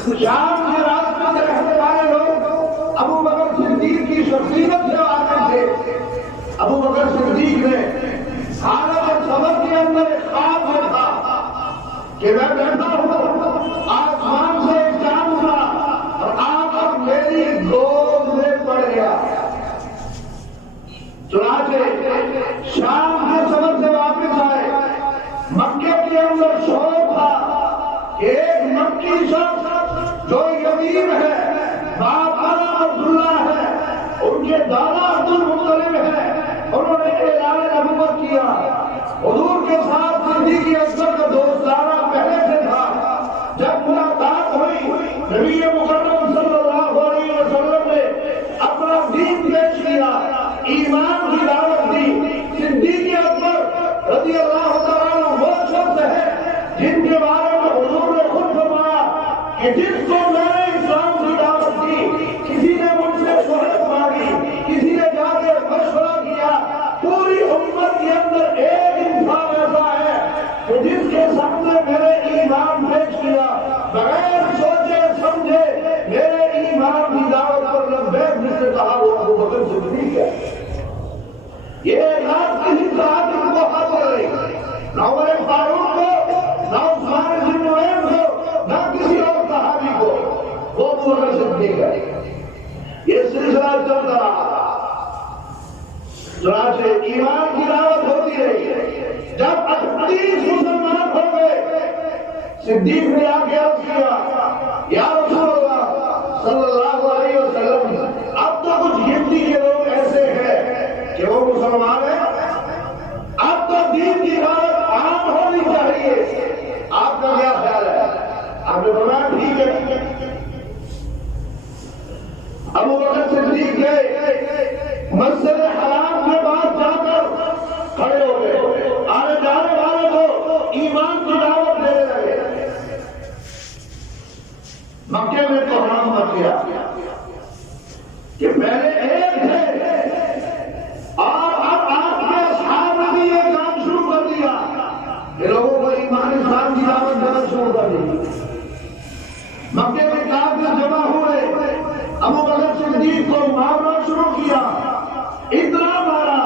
شام کے راستے میں رہنے والے لوگ ابو بکر صدیق کی شخصیت سے واقف تھے۔ ابو بکر صدیق نے حالت سبق کے اندر ایک خواب دیکھا کہ میں بیٹھا ہوں، آسمان سے ایک چاند تھا اور آ کر میری گود میں پڑ گیا۔ چنانچہ شام کے سبق سے واپس آئے، مکے کے اندر شور تھا کہ ایک مکی شخص جو یتیم ہے، باپ عبداللہ ہے، ان کے دادا عبد المطلب ہے، انہوں نے اعلان نبوت کیا۔ حضور کے ساتھ صدیق اکبر کا دوستانہ پہلے سے تھا۔ جب ملاقات ہوئی، نبی مکرم صلی اللہ علیہ وسلم نے اپنا دین پیش کیا، ایمان کی دعوت دی۔ صدیق اکبر رضی اللہ تعالیٰ عنہ وہ شخص ہے جن کے بارے میں حضور نے خود فرمایا کہ جس کو میں نے اسلام کی دعوت دی، کسی نے مجھ سے شہرت مانگی، کسی نے جا کے مشورہ کیا، پوری امت کے اندر ایک انسان ایسا ہے کہ جس کے سامنے میرے ایمان پیش کیا، بغیر سوچے سمجھے میرے ایمان کی دعوت پر لبیک جس نے کہا وہ ابو بکر صدیق ہے۔ یہ رات کسی صحابی کو حق کر رہی، نہ عمر فاروق کو، نہ عثمان بن نعیم کو، نہ کسی اور صحابی کو، وہ ابو بکر صدیق ہے۔ یہ سلسلہ چلتا رہا، چنانچہ ایمان کی دعوت ہوتی رہی۔ جب 38 مسلمان ہو گئے، صدیق نے آ کے عرض کیا، یا رسول اللہ صلی اللہ علیہ وسلم، اب تو کچھ گنتی کے لوگ ایسے ہیں کہ وہ مسلمان ہیں، اب تو دین کی دعوت عام ہونی چاہیے، آپ کا کیا خیال ہے؟ آپ نے فرمایا ٹھیک ہے۔ ابو بکر صدیق گئے، مسجد حرام کے بعد جا کر کھڑے ہو گئے، آنے جانے والے کو ایمان کی دعوت دینے لگے۔ مکے میں تو حرام مچ گیا کہ پہلے ایک تھے اور اب آپ کے اصحاب نے بھی یہ کام شروع کر دیا کہ لوگوں کو ایمان اسلام کی دعوت دینا شروع کر دی۔ مکے میں کافر جمع ہوئے، ابو بکر صدیق کو مارنا شروع کیا، اتنا مارا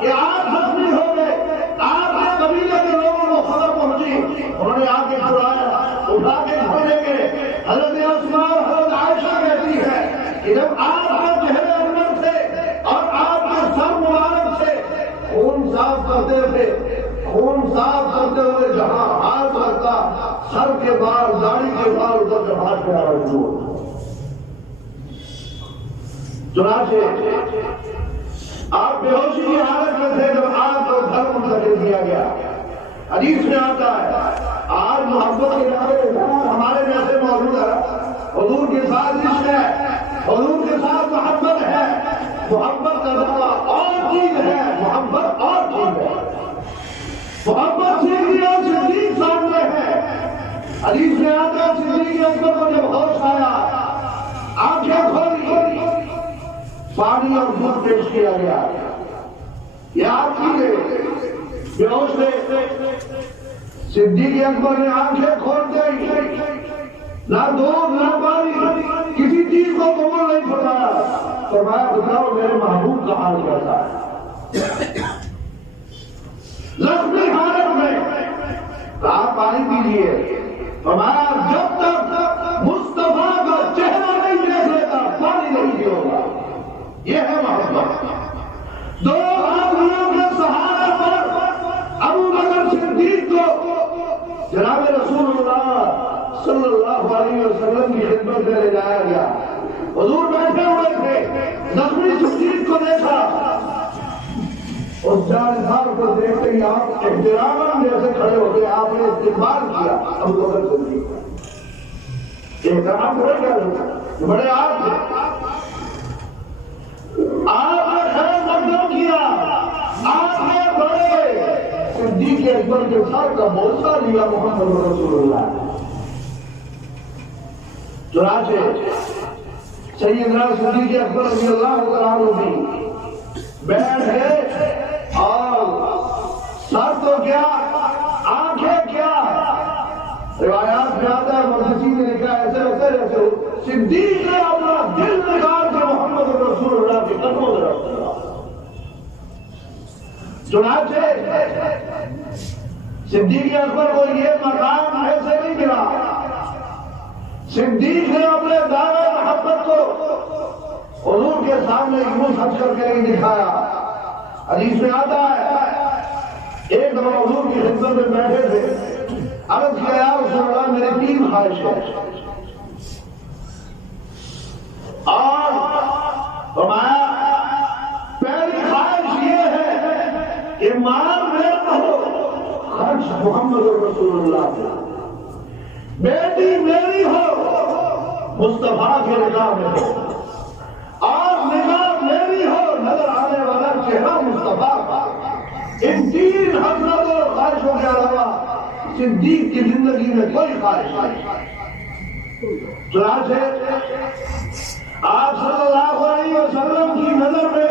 کہ آپ زخمی ہو گئے۔ آپ کے قبیلے کے لوگوں کو خبر پہنچی، انہوں نے آ کے چھڑایا، اٹھا کے گھر لے گئے۔ حضرت عثمان، حضرت عائشہ کہتی ہے کہ جب آپ کے چہرے انور سے اور آپ کے سر مبارک سے خون صاف کرتے تھے، خون صاف کرتے ہوئے جہاں ہاتھ لگتا، سر کے بال، داڑھی کے بال ادھر سے ہاتھ پہ آ رہے ہوئے۔ چنانچہ آپ بے ہوشی کی حالت میں تھے جب آپ کو گھر منتقل کیا گیا۔ حدیث میں آتا ہے آج محبت کے نعرے ہمارے میں سے موجود ہے، حضور کے ساتھ عشق ہے، حضور کے ساتھ محبت ہے۔ محبت کا دعویٰ اور چیز ہے، محبت اور چیز ہے۔ محبت صدیق اور صدیق سامنے ہے۔ حدیث میں آتا ہے صدیق اکبر کو جب ہوش آیا، آنکھیں کھولی، پانی اور دودھ پیش کیا گیا، یہ آپ کی گئے بے ہوش میں۔ صدیق اکبر نے آنکھیں کھول دی، نہ دودھ نہ پانی، کسی چیز کو قبول نہیں فرمایا۔ فرمایا بتاؤ میرے محبوب کا حال کیسا ہے؟ زخمی حالت میں کہا پانی پیجیے۔ فرمایا جب تک مصطفیٰ کا چہرہ نہیں دیکھ لیتا پانی نہیں پیوگا۔ یہ ہے محبت۔ دو آدمیوں کے سہارے پر ابو بکر صدیق کو جناب رسول اللہ صلی اللہ علیہ وسلم کی خدمت میں لے جایا گیا۔ حضور بیٹھے ہوئے تھے، زخمی صدیق کو دیکھا، اس جانسار کو دیکھتے ہی آپ احترام جیسے کھڑے ہو گئے، آپ نے استقبال کیا ابو بکر صدیق کا۔ احترام ہو گیا، بڑے آپ تھے، آپ نے خیر مقدم کیا، آپ نے بڑے صدیق اکبر کے سر کا بوسہ لیا محمد رسول اللہ۔ چنانچہ سیدنا صدیق اکبر رضی اللہ عنہ بھی بیٹھے اور سر تو کیا آنکھیں کیا، روایات میں آتا ہے محدثین نے لکھا ایسے ویسے صدیق نے اپنا دل نکال کے محمد رسول اللہ کے قدموں میں رکھ دیا. چنانچہ صدیق اکبر کو یہ مقام ایسے نہیں ملا. صدیق نے اپنے دعوے محبت کو حضور کے سامنے یوں سچ کر کے نہیں دکھایا. حدیث میں آتا ہے ایک دفعہ حضور کی خدمت میں بیٹھے تھے. عرض کیا یا رسول اللہ میری 3 خواہشیں اور فرمایا پہلی خواہش یہ ہے کہ مال میرا ہو خرچ محمد رسول اللہ کا. بیٹی میری ہو مصطفیٰ کے نکاح میں ہو اور نکاح میری ہو نظر آنے والا چہرہ مصطفیٰ کا. ان 3 حسرتوں اور خواہشوں کے علاوہ صدیق کی زندگی میں کوئی خواہش نہیں. چنانچہ آپ صلی اللہ علیہ وسلم کی نظر میں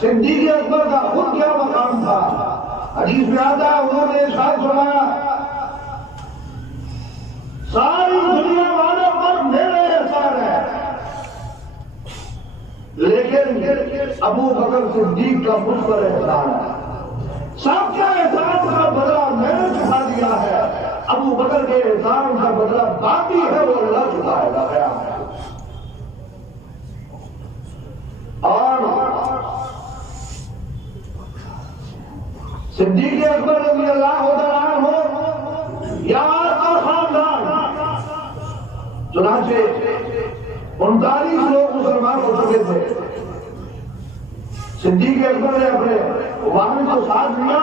صدیق اکبر کا خود کیا مقام تھا. حدیث میں آتا ہے انہوں نے ارشاد فرمایا ساری دنیا والوں پر میرے احسان ہے لیکن ابو بکر صدیق کا مجھ پر احسان ہے. سب کے احسان کا بدلہ میں نے چکا دیا ہے. ابو بکر کے احسان کا بدلہ باقی ہے وہ اللہ چکائے گا. اور صدیق اکبر رضی اللہ عنہ یا خاندان چنانچہ 39 لوگ مسلمان ہو چکے تھے. صدیق اکبر نے اپنے والد کو ساتھ لیا.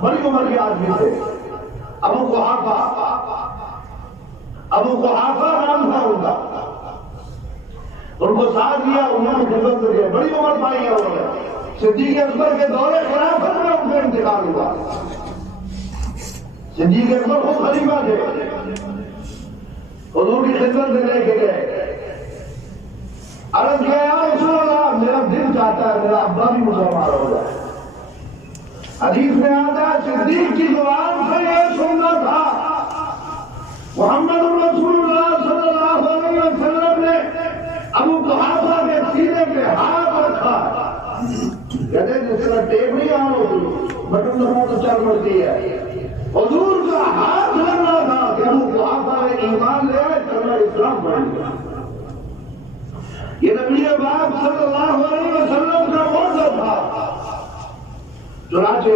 بڑی عمر کے آدمی تھے. ابو قحافہ نام تھا ان کا. ان کو ساتھ لیا. انہوں نے خدمت کر بڑی عمر پائی ہے. انہوں نے صدیق اکبر کے دور خلافت میں ان کا انتقال ہوا. صدیق اکبر خود خلیفہ تھے. حضور کی خدمت میں لے کے گئے. عرض کیا یا رسول اللہ میرا دل چاہتا ہے میرا ابا بھی مسلمان ہو جائے. حدیث میں آتا ہے صدیق کی زبان سے یہ سننا تھا. محمد رسول اللہ صلی اللہ علیہ وسلم نے ابو قحافہ کے سینے پہ ہاتھ رکھا. کہتے ہیں جس کا ٹیپ نہیں آن ہوتی بٹن دبا تو چل پڑتی ہے. حضور کا ہاتھ لگنا تھا کہ ابو قحافہ نے ایمان لے آئے کلمہ اسلام پڑھ لیا. یہ نبی پاک صلی اللہ علیہ وسلم کا معجزہ تھا. چنانچہ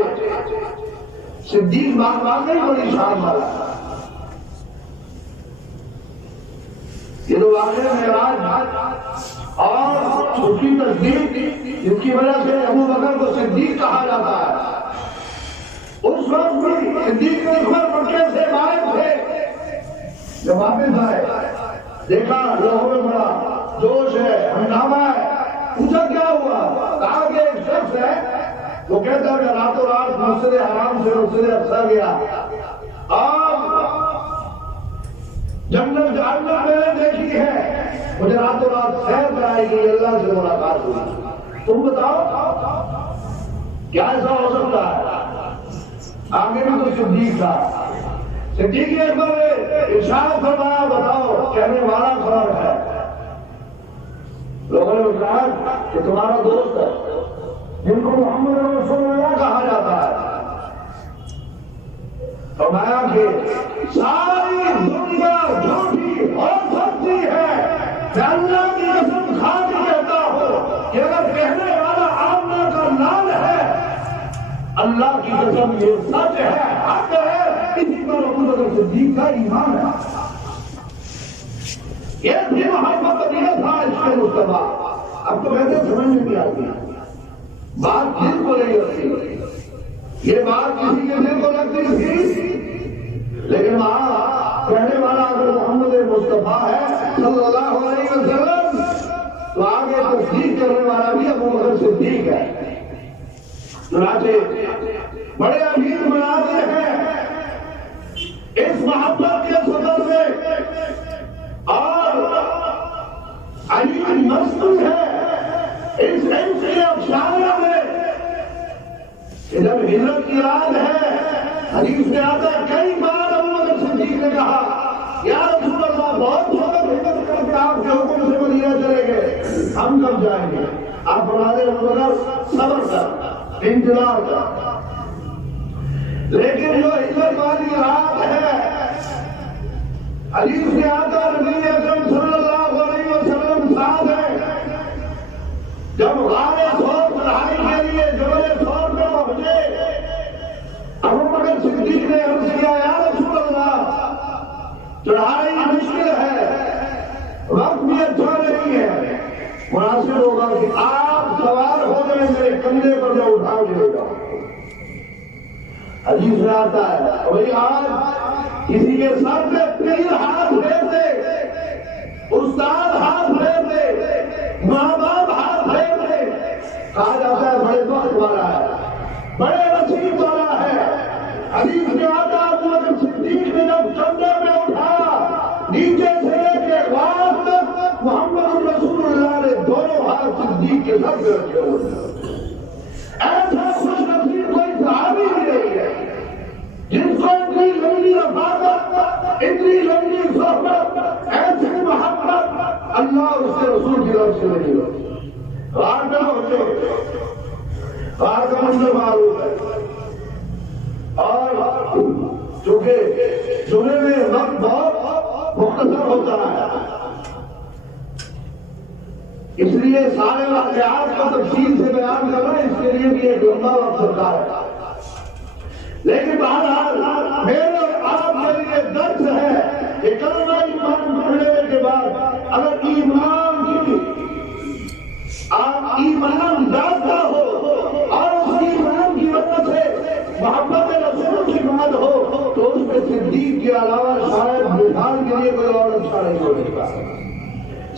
صدیق بات واقعی بڑی شان والا. یہ تو واقعہ معراج اور اس کی تصدیق جس کی وجہ سے ابو بکر کو صدیق کہا جاتا ہے. اس وقت بھی صدیق اکبر مکے سے باہر تھے. جب واپس آئے دیکھا لوگوں میں بڑا جوش ہے ہنگامہ ہے. پوچھا کیا ہوا؟ کہا کہ ایک شخص ہے وہ کہتا ہے کہ راتوں رات مسجد حرام سے مسجد اقصی گیا اور جنگل جاننا میں نے دیکھی ہے. مجھے راتوں رات سیر کرائے گی اللہ سے ملاقات ہوئی. تم بتاؤ کیا ایسا ہو سکتا ہے؟ آگے بھی تو صدیق تھا. صدیق اکبر نے ارشاد فرمایا بتاؤ کہنے والا کون ہے؟ لوگوں نے کہا کہ تمہارا دوست ہے جن کو محمد رسول اللہ کہا جاتا ہے. فرمایا کہ ساری دنیا جھوٹی ہو سکتی ہے کہ اللہ کی قسم کھا کے کہتا ہو کہ اگر کہنے والا آمنہ کا لال ہے اللہ کی قسم یہ سچ ہے حق ہے. اسی پر ابو بکر صدیق کا ایمان ہے. یہ بھی محبت یہ تھا اس کے مصطفیٰ. اب تو کہتے سمجھ میں نہیں آتی بات دل کو نہیں لگتی. یہ بات کسی کے دل کو لگتی تھی لیکن وہاں کہنے والا اگر محمد مصطفیٰ ہے صلی اللہ علیہ وسلم تو آگے تصدیق کرنے والا بھی ابو بکر صدیق ہے. چنانچہ بڑے امیر مناظر ہیں اس محبت کے صدر میں اور علی مسجد ہے اس عشق کے افسانہ میں کہ جب ہجرت کی رات ہے حدیث میں آتا ہے کئی بار ابو بکر صدیق نے کہا یا رسول اللہ بہت وقت ہجرت کر کے ہم کب جائیں گے؟ آپ ہمارے مگر صبر کر، انتظار کر۔ لیکن جو عزت والی رات ہے، حدیث میں آتا نبی اکرم صلی اللہ علیہ وسلم ساتھ ہے، جب غار ثور چڑھائی کے لیے جبل ثور میں پہنچے، ابو بکر صدیق نے عرض کیا یا رسول اللہ چڑھائی مشکل ہے، وقت بھی اچھا نہیں ہے، مناسب ہوگا کہ آپ سوار ہو جائیں میرے کندھے پر جو اٹھا دے گا۔ حدیث میں آتا ہے وہی آج کسی کے سر پہ پیر ہاتھ پھیرتے، استاد ہاتھ پھیرتے، ماں باپ ہاتھ پھیرتے، کہا جاتا ہے بڑے وقت والا ہے، بڑے نصیب والا ہے۔ حدیث میں آتا ہے ابو بکر صدیق نے جب کندھے میں اٹھا، نیچے سے لے کے وہاں تک محمد رسول اللہ نے دونوں ہاتھ صدیق کے سر پہ رکھے ہوئے۔ ایسا خوش نصیب کوئی صحابی بھی نہیں ہے جس کو اتنی لمبی رفاقت، اتنی لمبی صحبت، ایسی محبت اللہ اور اس کے رسول کی طرف سے نہیں ہوتی۔ غار میں ہوتے، غار کا منظر معروف ہے، اور چونکہ جمعے میں وقت بہت مختصر ہوتا ہے، اس لیے سارے واقعات کو تفصیل سے بیان کرنا اس کے لیے بھی ایک لمبا وقت ہوتا ہے۔ لیکن بہرحال میرے اور آپ کے لیے درس ہے کہ کلمہ ایمان پڑھنے کے بعد اگر ایمان زیادہ ہو اور اس ایمان کی وجہ سے محبت رسول کی بات ہو تو اس میں صدیق کے علاوہ شاید مثال کے لیے کوئی اور اچھا نہیں ہو سکتا۔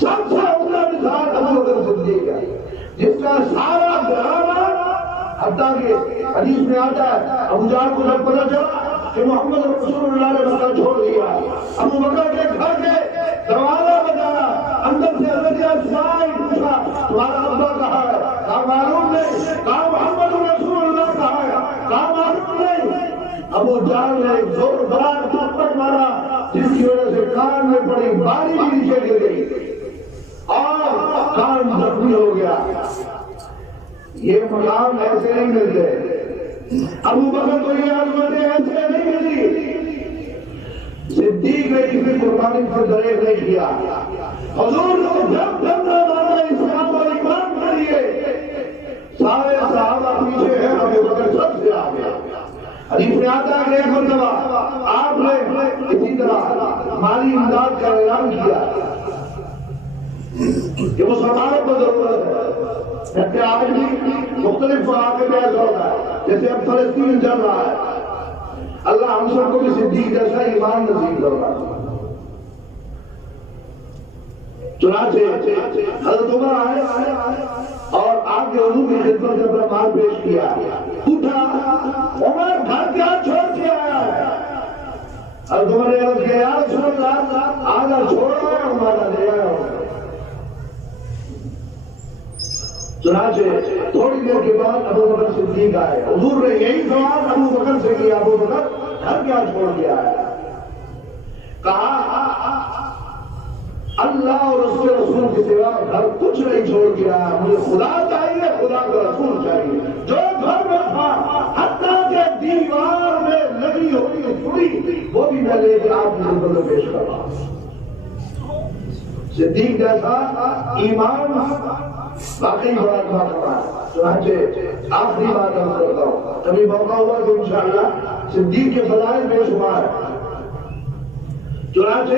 سب سے عمدہ مثال ابو بکر صدیق ہے، جس کا سارا ڈرامہ، حتیٰ کہ حدیث میں آتا ہے ابو جہل کو جب پتہ چلا کہ محمد رسول اللہ نے مکہ چھوڑ دیا، ابو بکر کے گھر کے دروازہ بجایا، اندر سے حضرت اسماء پوچھا تمہارا ابا کہاں ہے؟ کہا معلوم نہیں۔ کہا محمد رسول اللہ کہاں ہے؟ کہا معلوم نہیں۔ ابو جہل نے ایک زوردار تھپڑ مارا جس کی وجہ سے کان میں پڑی باری بھی نیچے گر گئی اور کان زخمی ہو گیا۔ یہ مقام ایسے نہیں ملتے، ابو بکر کو یہ عظمتیں ایسے نہیں ملی، صدیق نے کسی قربانی سے دریغ نہیں کیا۔ حضور کو جب مانا اسلام اور ایمان کے لیے سارے صحابہ پیچھے ہیں، ابو بکر سب سے آگے۔ حدیث میں آتا ہے کہ ایک مرتبہ آپ نے اسی طرح مالی امداد کا اعلان کیا کہ مسلمانوں کو ضرورت ہے، جیسے آج بھی مختلف مواقع میں ایسا ہوتا ہے، جیسے اب فلسطین چل رہا ہے، اللہ ہم سب کو بھی صدیق جیسا ایمان نصیب کر رہا ہے۔ چنانچہ حضرت عمر آئے اور آپ کے حضور کی خدمت میں اپنا مال پیش کیا، پوچھا عمر گھر کیا چھوڑ کے آیا ہے؟ حضرت عمر نے عرض کیا یا رسول اللہ آدھا چھوڑا ہے ہمارا لے آیا ہوں۔ چنانچہ تھوڑی دیر کے بعد ابو بکر صدیق آئے، حضور نے یہی سوال ابو بکر سے کیا، ابو بکر گھر کیا چھوڑ کے آیا؟ کہا اللہ اور اس کے رسول کے سوا گھر کچھ نہیں چھوڑ کے آیا، مجھے خدا چاہیے، خدا کا رسول چاہیے۔ جو گھر میں تھا حتیٰ کہ دیوار میں لگی ہوئی چھری وہ بھی میں لے کے آپ کی خدمت میں پیش کر رہا ہوں۔ صدیق جیسا ایمان واقعی بڑا کھانا ہے۔ چنانچہ آخری بات عرض کرتا ہوں، کبھی موقع ہوا تو انشاءاللہ صدیق کے فضائل بے شمار ہے۔ چنانچہ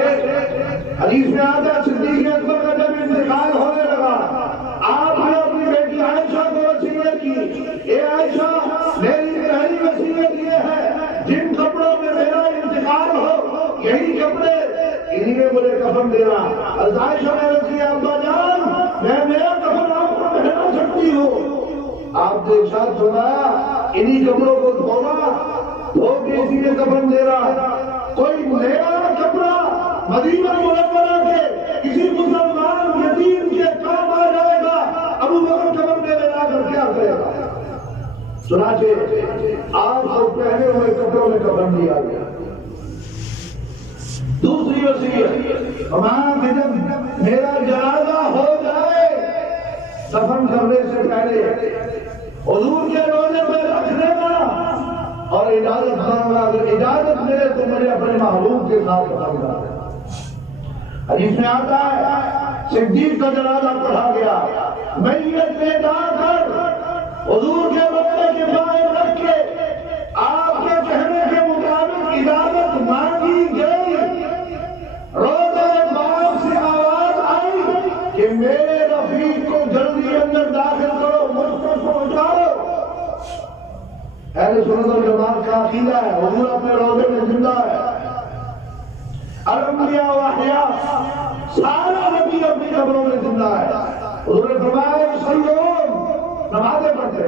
حدیث میں آتا ہے صدیق اکبر کا جب انتقال ہونے لگا، آپ نے اپنی بیٹی عائشہ کو وصیت کی، اے عائشہ میری پہلی وصیت یہ ہے جن کپڑوں میں میرا انتقال ہو یہی کپڑے انہی میں مجھے کفن دینا۔ عائشہ نے رضی ابا جان میں میرا کفن آپ کو پہنا سکتی ہوں؟ آپ نے ارشاد فرمایا انہی کپڑوں کو دھونا، دھو کے اسی میں کفن دینا۔ کوئی نیا کپڑا مدینہ منورہ کے کسی مسلمان یتیم کے کام آ جائے گا، ابو بکر کفن میں لے جا کر کیا کرے گا؟ چنانچہ آپ کو پہنے ہوئے کپڑوں میں کفن دیا گیا۔ دوسری وصیت، ہمارا جب میرا جنازہ ہو جائے دفن کرنے سے پہلے حضور کے روزے پہ رکھنے کا اور اجازت مانگنا، اگر اجازت ملے تو مجھے اپنے محبوب کے ساتھ رکھنا۔ حدیث میں آتا ہے صدیق کا جنازہ پڑھا گیا، میت میں جا کر حضور کے روزے کے باہر رکھ کے آپ کے کہنے کے مطابق اجازت مانگی گئی۔ روزے باپ سے آواز آئی کہ میرے رفیق کو جلدی اندر داخل کرو، مجھ کو پہنچاؤ۔ اہل سنت والجماعت کا عقیدہ ہے حضور اپنے روزے میں زندہ ہے۔ الانبیاء و احیاء، سارا نبی اپنی قبروں میں زندہ ہے۔ حضور نے فرمایا صلون، نمازیں پڑھتے،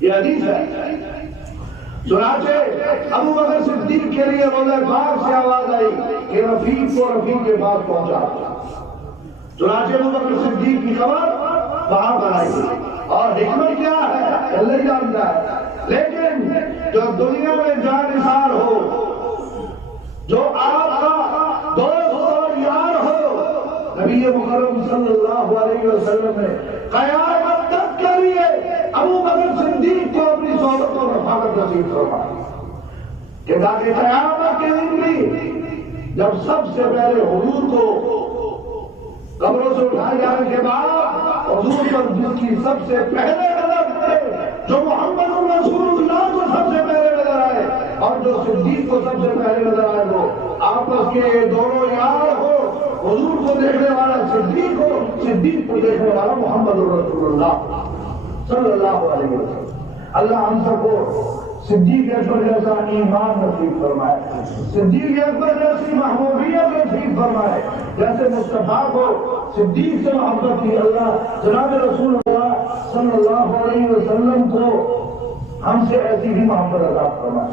یہ حدیث ہے۔ چنانچہ ابو بکر صدیق کے لیے روزہ پاک سے آواز آئی کہ رفیق کو رفیق کے پاس پہنچا۔ چنانچہ ابو بکر صدیق کی قبر وہاں پر آئی، اور حکمت کیا ہے اللہ جانتا ہے، لیکن جو دنیا میں جانثار ہو، جو آپ کا دوست اور یار ہو، نبی مکرم صلی اللہ علیہ وسلم نے قیامت تک کے لیے ابو بکر صدیق کو اپنی صحبت اور رفاقت نصیب فرمائی کہ تاکہ قیامت کے دن بھی جب سب سے پہلے حضور کو قبروں سے اٹھائے جانے کے بعد حضور پر جس کی سب سے پہلے نظر پڑے، جو محمد رسول اللہ کو سب سے پہلے نظر آئے اور جو صدیق کو سب سے پہلے نظر آئے، وہ آپس کے دونوں یار ہو، حضور کو دیکھنے والا صدیق ہو، صدیق کو دیکھنے والا محمد رسول اللہ صلی اللہ علیہ وسلم۔ اللہ ہم سب کو صدیق اکبر جیسا ایمان نصیب فرمائے، صدیق اکبر جیسی محبوبیت نصیب فرمائے، جیسے مصطفیٰ کو صدیق سے محبت کی اللہ جناب رسول اللہ صلی اللہ علیہ وسلم کو ہم سے ایسی بھی محبت عطا فرمائے۔